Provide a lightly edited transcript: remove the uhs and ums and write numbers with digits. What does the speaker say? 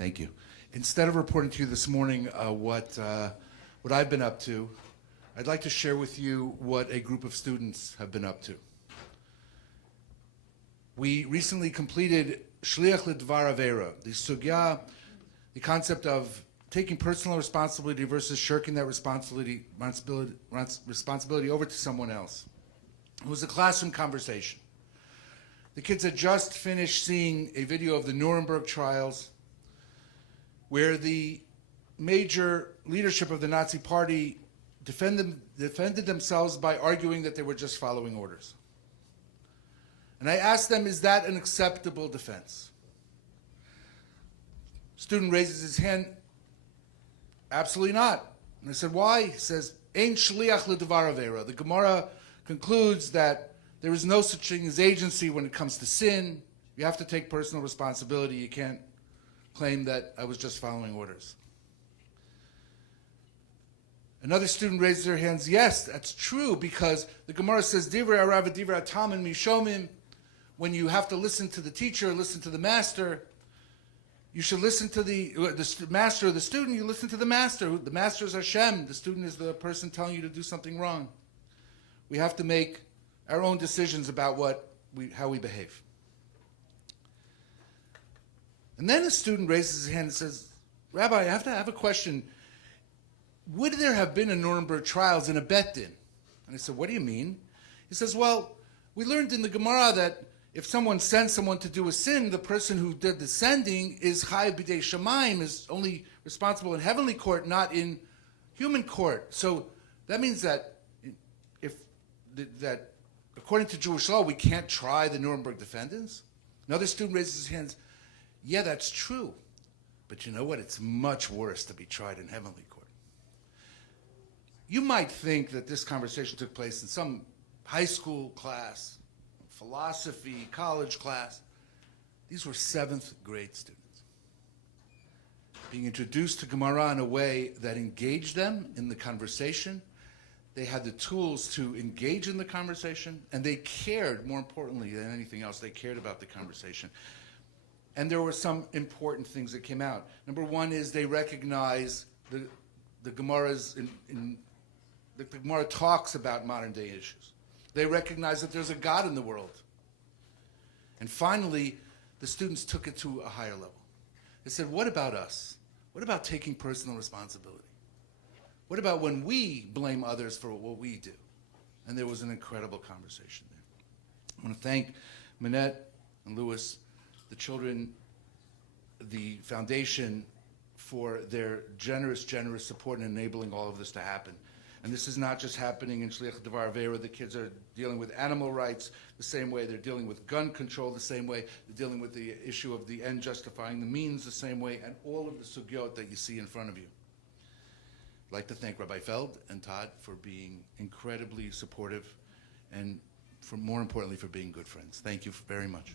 Thank you. Instead of reporting to you this morning what I've been up to, I'd like to share with you what a group of students have been up to. We recently completed Shliach L'Dvar Avera, the sugya, the concept of taking personal responsibility versus shirking that responsibility over to someone else. It was a classroom conversation. The kids had just finished seeing a video of the Nuremberg trials where the major leadership of the Nazi Party defended themselves by arguing that they were just following orders. And I asked them, is that an acceptable defense? Student raises his hand, absolutely not. And I said, why? He says, Ein shliach l'devar avera. The Gemara concludes that there is no such thing as agency when it comes to sin. You have to take personal responsibility. You can't claim that I was just following orders. Another student raises their hands, yes, that's true, because the Gemara says, Divrei harav v'divrei hatalmid mishomim. When you have to listen to the teacher, listen to the master, you should listen to the master or the student, you listen to the master. The master is Hashem. The student is the person telling you to do something wrong. We have to make our own decisions about how we behave. And then a student raises his hand and says, Rabbi, I have to have a question. Would there have been a Nuremberg trials in a bet din? And I said, what do you mean? He says, well, we learned in the Gemara that if someone sends someone to do a sin, the person who did the sending is Chai B'dei Shamayim, is only responsible in heavenly court, not in human court. So that means that that according to Jewish law, we can't try the Nuremberg defendants. Another student raises his hands. Yeah, that's true. But you know what? It's much worse to be tried in heavenly court. You might think that this conversation took place in some high school class, philosophy, college class. These were 7th grade students being introduced to Gemara in a way that engaged them in the conversation. They had the tools to engage in the conversation, and they cared, more importantly than anything else, they cared about the conversation. And there were some important things that came out. Number one is they recognize the Gemara's the Gemara talks about modern day issues. They recognize that there's a God in the world. And finally, the students took it to a higher level. They said, what about us? What about taking personal responsibility? What about when we blame others for what we do? And there was an incredible conversation there. I want to thank Manette and Louis, the children, the foundation, for their generous support in enabling all of this to happen. And this is not just happening in Shliach L'Dvar Avera. The kids are dealing with animal rights the same way. They're dealing with gun control the same way. They're dealing with the issue of the end justifying the means the same way, and all of the sugyot that you see in front of you. I'd like to thank Rabbi Feld and Todd for being incredibly supportive and, more importantly, for being good friends. Thank you very much.